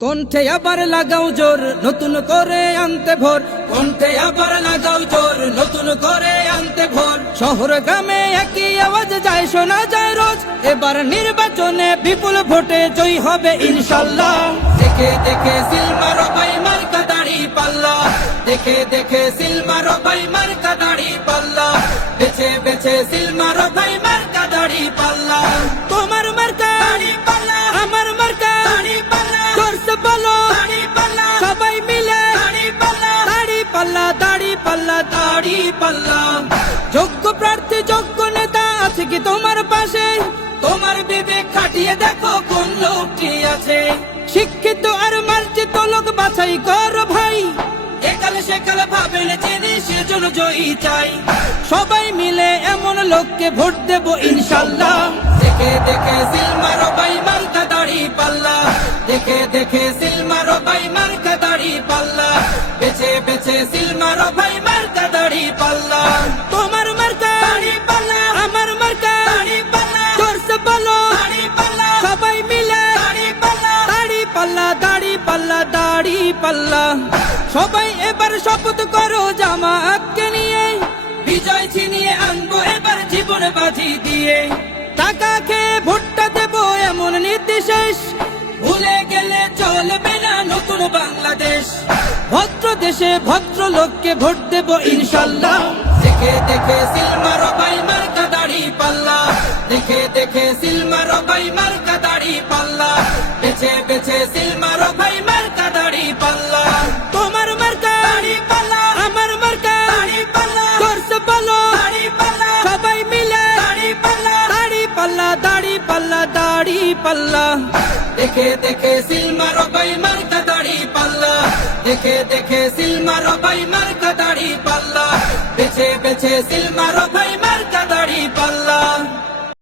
কণ্ঠে আবার লাগাও জোর নতুন করে আনতে ভোর, কণ্ঠে আবার লাগাও জোর নতুন করে আনতে ভোর। শহর গ্রামে একই আওয়াজ যায়, শোনা যায় রোজ। এবার নির্বাচনে বিপুল ভোটে জয়ী হবে ইনশাল্লাহ। দেখে দেখে সিল মারো ভাই মার্কা দাড়ি পাল্লা, দেখে দেখে সিল মারো ভাই মার্কা দাড়ি পাল্লা, বেছে বেছে সিল মারো ভাই মার্কা দাড়ি পাল্লা। তোমার মার্কা দাড়ি পাল্লা, আমার মার্কা দাড়ি পাল্লা, জোরসে বলো দাড়ি পাল্লা, সবাই মিলে দাড়ি পাল্লা, দাড়ি পাল্লা, দাড়ি পাল্লা, দাড়ি পাল্লা। যোগ্য প্রার্থী যোগ্য নেতা আছে কি তোমার পাশে? তোমার বিবেক খাটিয়ে দেখো কোন লোকটি আছে। শিক্ষিত আর মার্জিত লোক বাছাই করো ভাই, একালে সেকালে ভাবেন জেনে সেজন্য জয়ী চাই। সবাই মিলে এমন লোককে ভোট দেব ইনশাল্লাহ। দেখে দেখে সিল মারো ভাই মার্কা দাড়ি পাল্লা, দেখে দেখে সিল মারো ভাই মার্কা দাড়ি পাল্লা, বেছে বেছে সিল মারো ভাই মার্কা দাড়ি পাল্লা। তোমার মার্কা দাড়ি পাল্লা, আমার মার্কা দাড়ি পাল্লা, জোরসে বলো দাড়ি পাল্লা, সবাই মিলে দাড়ি পাল্লা, দাড়ি পাল্লা, দাড়ি পাল্লা, দাড়ি পাল্লা। সবাই এবার শপথ করো জামাতকে নিয়ে, বিজয় ছিনিয়ে আনবো এবার জীবন বাজি দিয়ে। টাকা খেয়ে ভোটটা দেবো এমন নীতি শেষ, ভুলে গেলে চলবে না নতুন বাংলাদেশ। ভদ্র দেশে ভদ্র লোককে ভোট দেবো ইনশাল্লাহ। দেখে দেখে সিল মারো ভাই মার্কা দাড়ি পাল্লা, দেখে দেখে সিল মারো ভাই মার্কা দাড়ি পাল্লা, বেছে বেছে সিল মারো ভাই মার্কা দাড়ি পাল্লা। তোমার মার্কা দাড়ি পাল্লা, আমার মার্কা দাড়ি পাল্লা, জোরসে বলো দাড়ি পাল্লা, সবাই মিলে দাড়ি পাল্লা, দাড়ি পাল্লা, দাড়ি পাল্লা, দাড়ি পাল্লা। দেখে দেখে সিল মারো ভাই মার্কা দাড়ি পাল্লা, দেখে দেখে সিল মারো ভাই মার্কা দাড়ি পাল্লা, বেছে বেছে সিল মারো ভাই মার্কা দাড়ি পাল্লা।